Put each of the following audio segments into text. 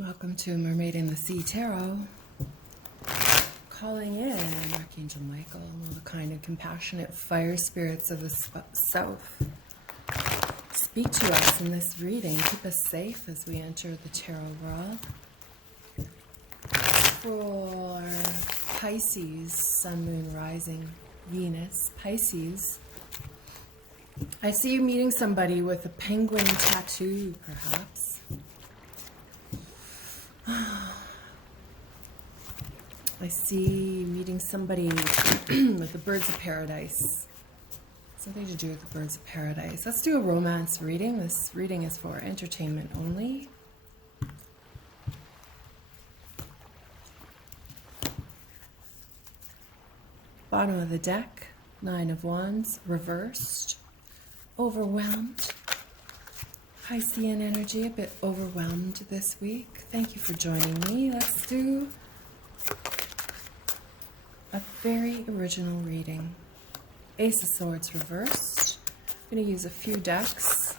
Welcome to Mermaid in the Sea Tarot. Calling in Archangel Michael, all the kind and compassionate fire spirits of the south. Speak to us in this reading. Keep us safe as we enter the tarot world. For Pisces, Sun, Moon, Rising, Venus, Pisces. I see you meeting somebody with a penguin tattoo, perhaps. I see meeting somebody with the birds of paradise. Something to do with the birds of paradise. Let's do a romance reading. This reading is for entertainment only. Bottom of the deck, Nine of Wands, reversed, overwhelmed. Piscean energy, a bit overwhelmed this week. Thank you for joining me. Let's do a very original reading. Ace of Swords reversed. I'm going to use a few decks.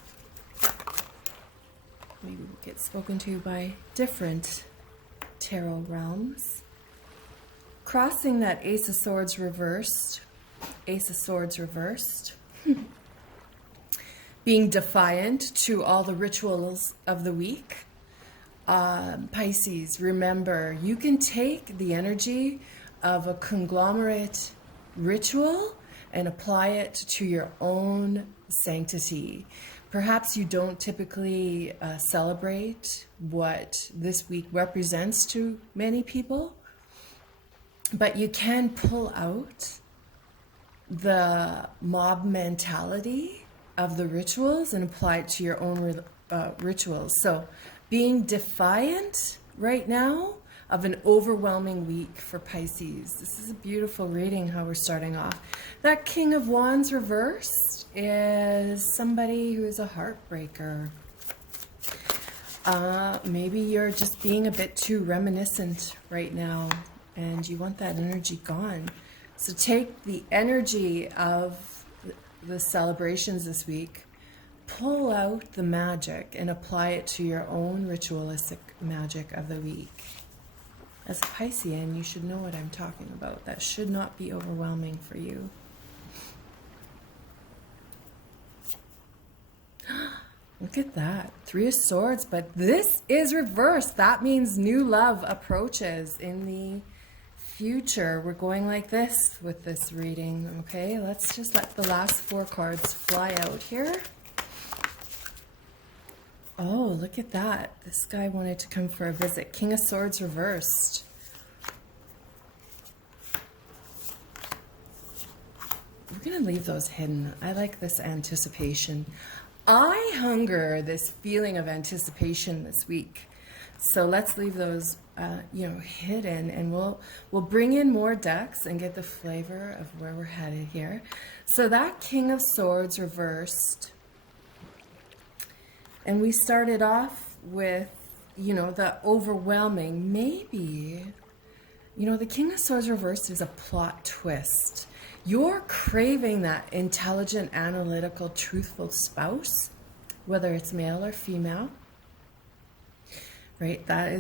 Maybe we'll get spoken to by different tarot realms. Crossing that Ace of Swords reversed. Ace of Swords reversed. Being defiant to all the rituals of the week. Pisces, remember, you can take the energy of a conglomerate ritual and apply it to your own sanctity. Perhaps you don't typically celebrate what this week represents to many people, but you can pull out the mob mentality of the rituals and apply it to your own rituals. So being defiant right now of an overwhelming week for Pisces. This is a beautiful reading, how we're starting off. That King of Wands reversed is somebody who is a heartbreaker. Maybe you're just being a bit too reminiscent right now and you want that energy gone. So take the energy of the celebrations this week, pull out the magic and apply it to your own ritualistic magic of the week. As a Piscean, you should know what I'm talking about. That should not be overwhelming for you. Look at that. Three of Swords, but this is reversed. That means new love approaches in the future. We're going like this with this reading, okay? Let's just let the last four cards fly out here. Oh, look at that. This guy wanted to come for a visit. King of Swords reversed. We're going to leave those hidden. I like this anticipation. I hunger this feeling of anticipation this week. So let's leave those, hidden, and we'll bring in more decks and get the flavor of where we're headed here. So that King of Swords reversed. And we started off with, the overwhelming, maybe, the King of Swords reversed is a plot twist. You're craving that intelligent, analytical, truthful spouse, whether it's male or female, right? That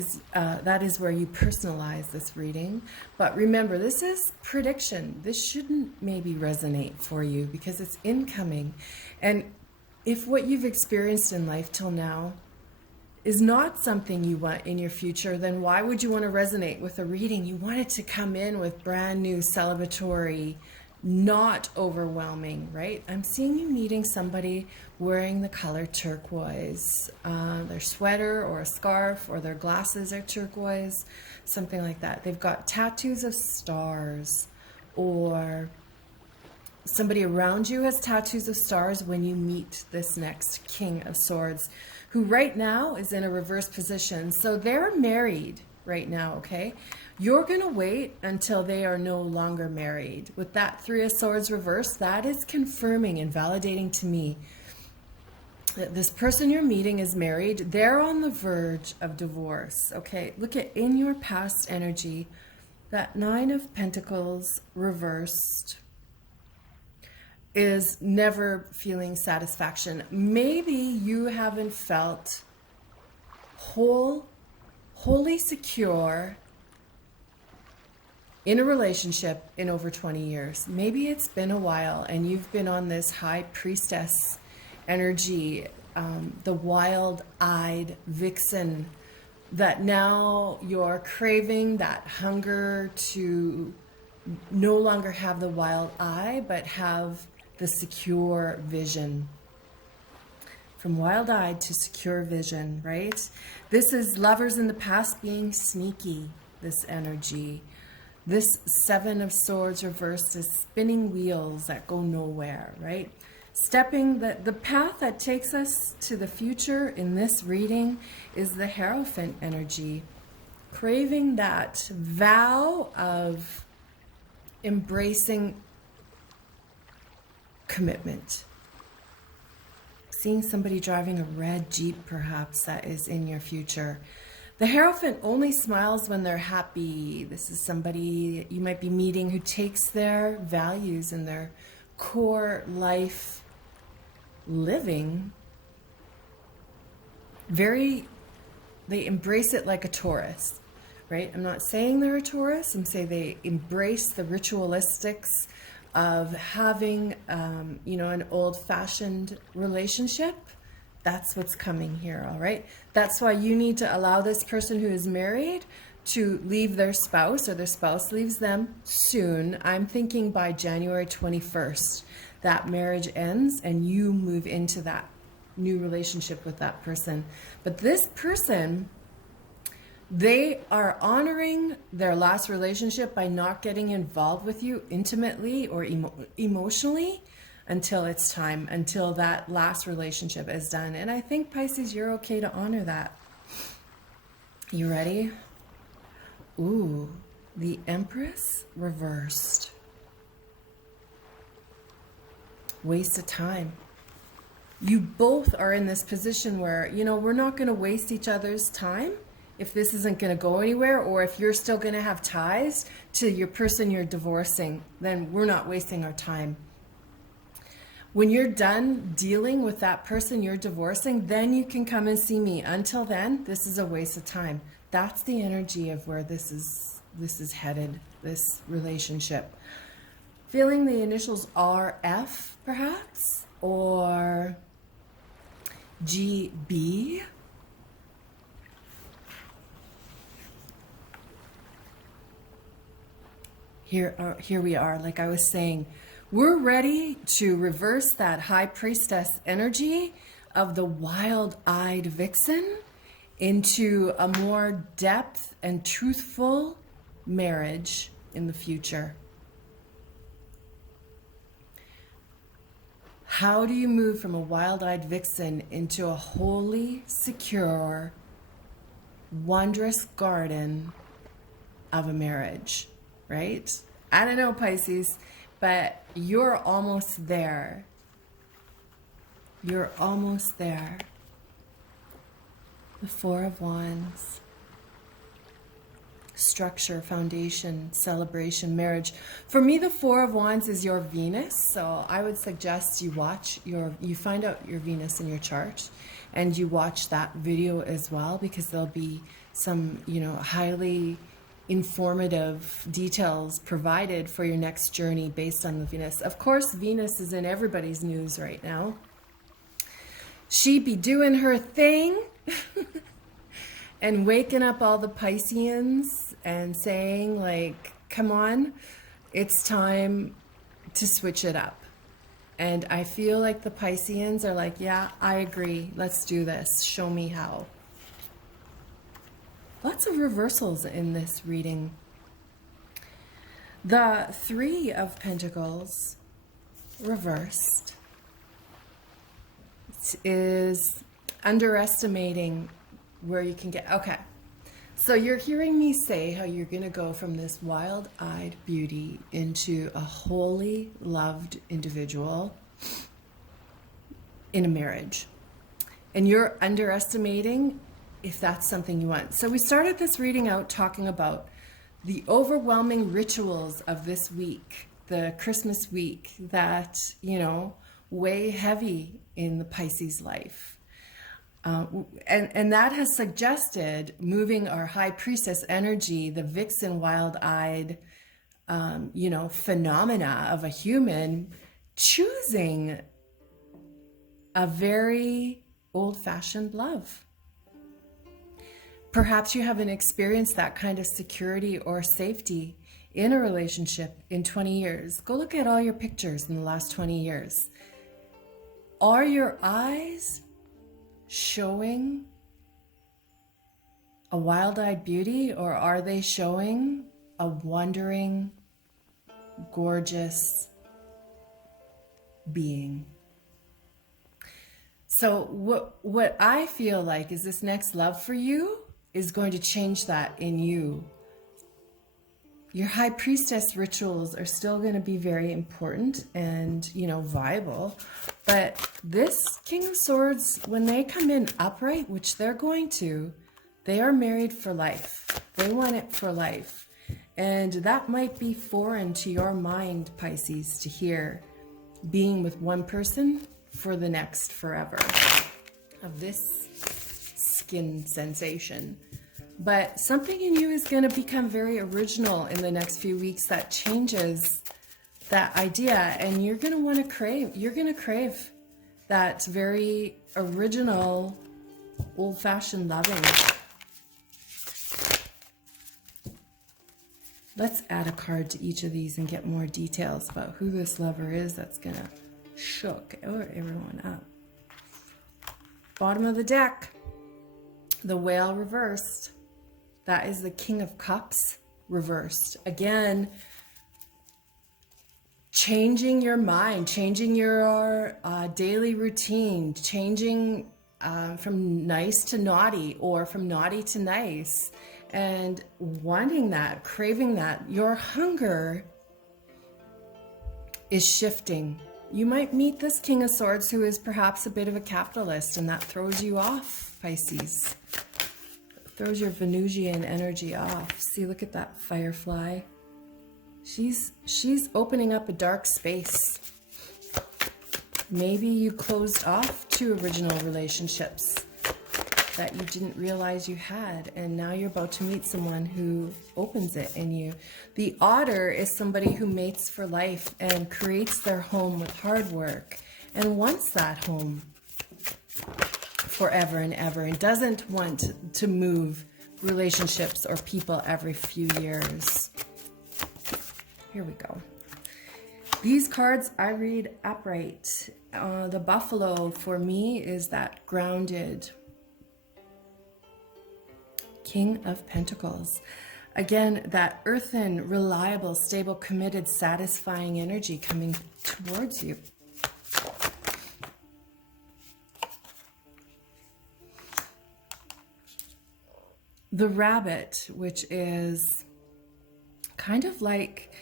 is where you personalize this reading. But remember, this is prediction. This shouldn't maybe resonate for you because it's incoming. And if what you've experienced in life till now is not something you want in your future, then why would you want to resonate with a reading? You want it to come in with brand new, celebratory, not overwhelming, right? I'm seeing you meeting somebody wearing the color turquoise. Their sweater or a scarf or their glasses are turquoise, something like that. They've got tattoos of stars, or somebody around you has tattoos of stars when you meet this next King of Swords, who right now is in a reverse position. So they're married right now, okay? You're going to wait until they are no longer married. With that Three of Swords reversed, that is confirming and validating to me that this person you're meeting is married. They're on the verge of divorce, okay? Look at in your past energy, that Nine of Pentacles reversed is never feeling satisfaction. Maybe you haven't felt wholly secure in a relationship in over 20 years. Maybe it's been a while and you've been on this high priestess energy, the wild-eyed vixen, that now you're craving that hunger to no longer have the wild eye, but have the secure vision. From wild-eyed to secure vision, right? This is lovers in the past being sneaky, this energy. This Seven of Swords reversed is spinning wheels that go nowhere, right? Stepping the path that takes us to the future in this reading is the Hierophant energy. Craving that vow of embracing commitment. Seeing somebody driving a red Jeep, perhaps, that is in your future. The Hierophant only smiles when they're happy. This is somebody you might be meeting who takes their values and their core life living they embrace it like a Taurus, right? I'm not saying they're a Taurus. I'm saying they embrace the ritualistics of having, an old-fashioned relationship. That's what's coming here, all right? That's why you need to allow this person who is married to leave their spouse, or their spouse leaves them soon. I'm thinking by January 21st, that marriage ends and you move into that new relationship with that person. But this person, they are honoring their last relationship by not getting involved with you intimately or emotionally until it's time, until that last relationship is done. And I think, Pisces, you're okay to honor that. You ready? Ooh, the Empress reversed. Waste of time. You both are in this position where, we're not going to waste each other's time if this isn't going to go anywhere, or if you're still going to have ties to your person you're divorcing, then we're not wasting our time. When you're done dealing with that person you're divorcing, then you can come and see me. Until then, this is a waste of time. That's the energy of where this is headed, this relationship. Feeling the initials RF, perhaps, or GB. Here we are, like I was saying. We're ready to reverse that high priestess energy of the wild-eyed vixen into a more depth and truthful marriage in the future. How do you move from a wild-eyed vixen into a wholly secure, wondrous garden of a marriage, right? I don't know, Pisces, but you're almost there. You're almost there. The Four of Wands. Structure, foundation, celebration, marriage. For me, the Four of Wands is your Venus. So I would suggest you find out your Venus in your chart and you watch that video as well, because there'll be some, highly informative details provided for your next journey based on the Venus. Of course, Venus is in everybody's news right now. She be doing her thing and waking up all the Pisceans and saying, like, come on, it's time to switch it up. And I feel like the Pisceans are like, yeah, I agree. Let's do this. Show me how. Lots of reversals in this reading. The Three of Pentacles reversed is underestimating where you can get. Okay, so you're hearing me say how you're going to go from this wild-eyed beauty into a wholly loved individual in a marriage. And you're underestimating if that's something you want. So we started this reading out talking about the overwhelming rituals of this week, the Christmas week, that, weigh heavy in the Pisces life. And that has suggested moving our high priestess energy, the vixen wild-eyed, phenomena of a human, choosing a very old-fashioned love. Perhaps you haven't experienced that kind of security or safety in a relationship in 20 years. Go look at all your pictures in the last 20 years. Are your eyes showing a wild-eyed beauty, or are they showing a wandering, gorgeous being? So what I feel like is this next love for you is going to change that in you. Your high priestess rituals are still going to be very important and, viable. But this King of Swords, when they come in upright, which they're going to, they are married for life. They want it for life. And that might be foreign to your mind, Pisces, to hear being with one person for the next forever of this skin sensation. But something in you is going to become very original in the next few weeks that changes that idea, and you're going to crave that very original, old-fashioned loving. Let's add a card to each of these and get more details about who this lover is that's going to shook everyone up. Bottom of the deck, the Whale reversed. That is the King of Cups reversed. Again, changing your mind, changing your daily routine, changing from nice to naughty, or from naughty to nice, and wanting that, craving that. Your hunger is shifting. You might meet this King of Swords who is perhaps a bit of a capitalist, and that throws you off, Pisces. Throws your Venusian energy off. See, look at that firefly. She's opening up a dark space. Maybe you closed off to original relationships that you didn't realize you had, and now you're about to meet someone who opens it in you. The Otter is somebody who mates for life and creates their home with hard work and wants that home forever and ever, and doesn't want to move relationships or people every few years. Here we go. These cards I read upright. The Buffalo for me is that grounded King of Pentacles. Again, that earthen, reliable, stable, committed, satisfying energy coming towards you. The Rabbit, which is kind of like,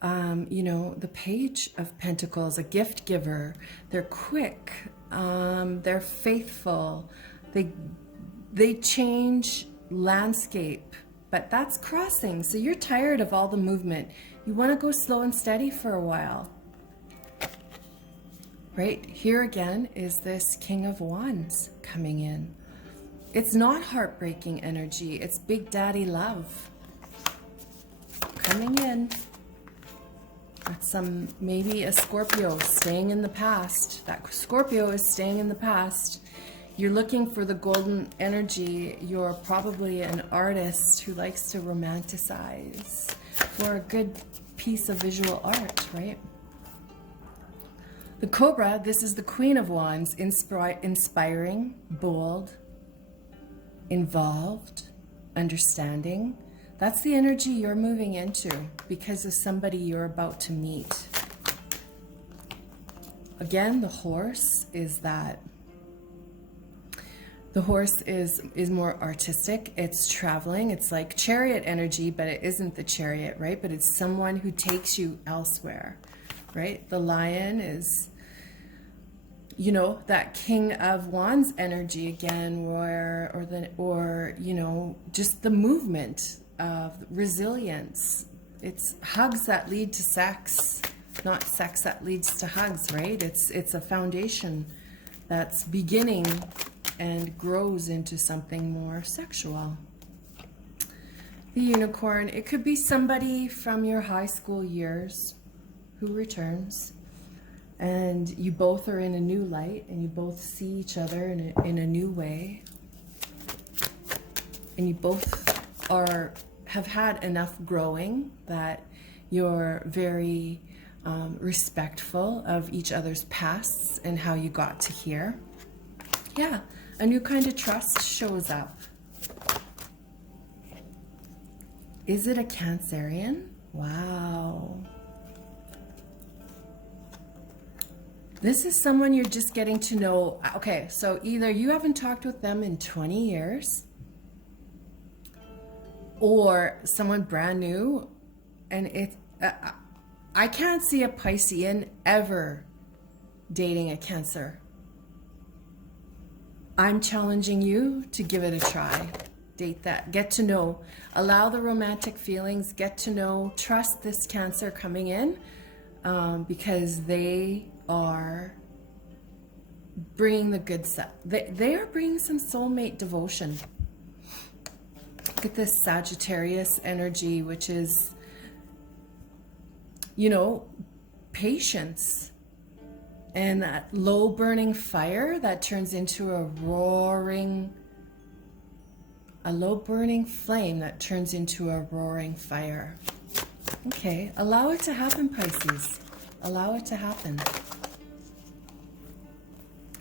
the Page of Pentacles, a gift giver. They're quick, they're faithful, they change landscape, but that's crossing. So you're tired of all the movement. You want to go slow and steady for a while. Right here again is this King of Wands coming in. It's not heartbreaking energy, it's Big Daddy love coming in. That's maybe a Scorpio staying in the past. That Scorpio is staying in the past. You're looking for the golden energy. You're probably an artist who likes to romanticize for a good piece of visual art, right? The Cobra, this is the Queen of Wands, inspiring, bold, involved, understanding. That's the energy you're moving into because of somebody you're about to meet. Again, the Horse is that. The Horse is more artistic. It's traveling. It's like Chariot energy, but it isn't the Chariot, right? But it's someone who takes you elsewhere, right? The Lion is, that King of Wands energy again, just the movement of resilience. It's hugs that lead to sex, not sex that leads to hugs, right? It's a foundation that's beginning and grows into something more sexual. The unicorn, it could be somebody from your high school years who returns, and you both are in a new light and you both see each other in a new way, and you both have had enough growing that you're very respectful of each other's pasts and how you got to here. Yeah, a new kind of trust shows up. Is it a Cancerian? Wow. This is someone you're just getting to know. Okay, so either you haven't talked with them in 20 years, or someone brand new, and I can't see a Piscean ever dating a Cancer. I'm challenging you to give it a try. Date that. Get to know. Allow the romantic feelings. Get to know. Trust this Cancer coming in, because they are bringing the good stuff. They are bringing some soulmate devotion. Look at this Sagittarius energy, which is, you know, patience. And that low burning fire that turns into a low burning flame that turns into a roaring fire. Okay, allow it to happen, Pisces. Allow it to happen.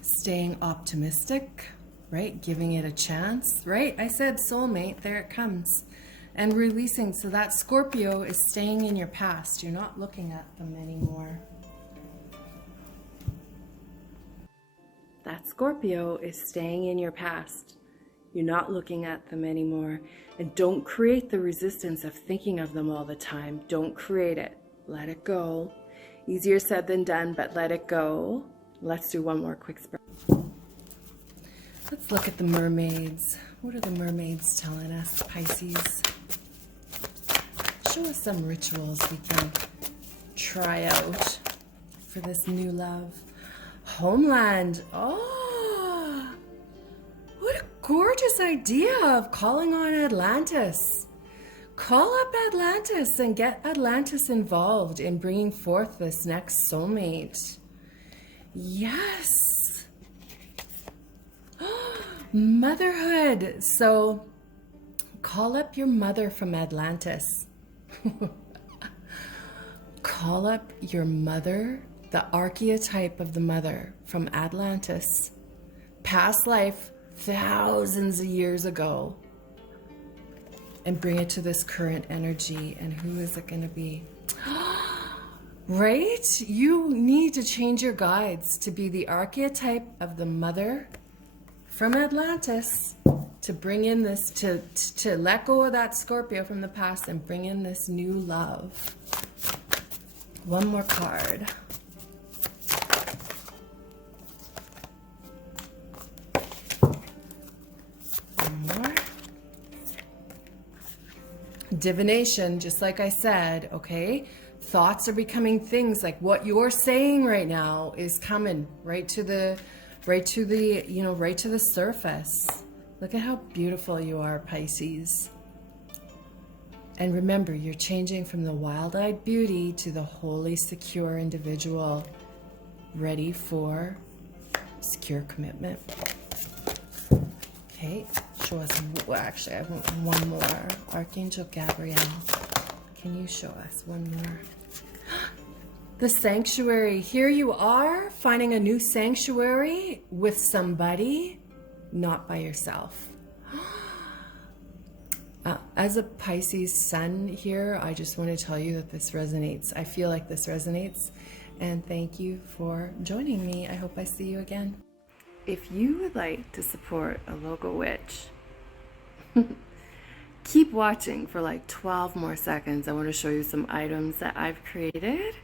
Staying optimistic, right? Giving it a chance, right? I said soulmate, there it comes. And releasing, so that Scorpio is staying in your past. You're not looking at them anymore. That Scorpio is staying in your past. You're not looking at them anymore. And don't create the resistance of thinking of them all the time. Don't create it. Let it go. Easier said than done, but let it go. Let's do one more quick spread. Let's look at the mermaids. What are the mermaids telling us, Pisces? Show us some rituals we can try out for this new love. Homeland. Oh, what a gorgeous idea of calling on Atlantis. Call up Atlantis and get Atlantis involved in bringing forth this next soulmate. Yes. Motherhood. So call up your mother from Atlantis. Call up your mother, the archetype of the mother from Atlantis, past life thousands of years ago, and bring it to this current energy. And who is it going to be? Right? You need to change your guides to be the archetype of the mother from Atlantis, to bring in this, to let go of that Scorpio from the past and bring in this new love. One more card. One more. Divination, just like I said, okay? Thoughts are becoming things. Like what you're saying right now is coming right to the surface. Look at how beautiful you are, Pisces. And remember, you're changing from the wild-eyed beauty to the wholly secure individual, ready for secure commitment. Okay, show us, well, actually I want one more. Archangel Gabriel, can you show us one more? The sanctuary. Here you are, finding a new sanctuary with somebody, not by yourself. As a Pisces sun here, I just want to tell you that this resonates. I feel like this resonates. And thank you for joining me. I hope I see you again. If you would like to support a local witch, keep watching for like 12 more seconds. I want to show you some items that I've created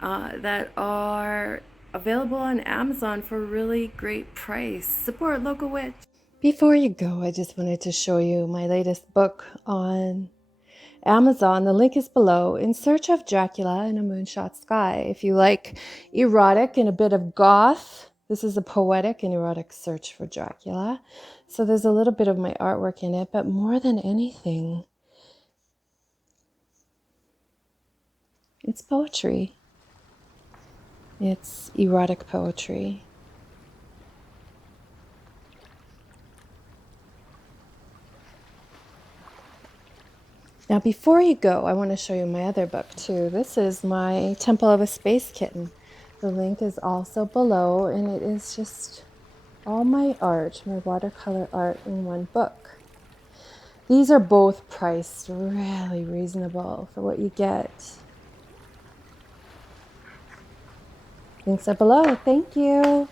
that are available on Amazon for a really great price. Support local witch. Before you go, I just wanted to show you my latest book on Amazon. The link is below. In Search of Dracula in a Moonshot Sky. If you like erotic and a bit of goth, This is a poetic and erotic search for Dracula. So there's a little bit of my artwork in it, but more than anything, it's poetry. It's erotic poetry. Now, before you go, I want to show you my other book too. This is my Temple of a Space Kitten. The link is also below, and it is just all my art, my watercolor art in one book. These are both priced really reasonable for what you get. Links are below. Thank you.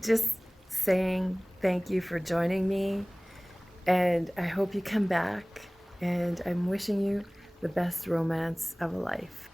Just saying thank you for joining me, and I hope you come back, and I'm wishing you the best romance of a life.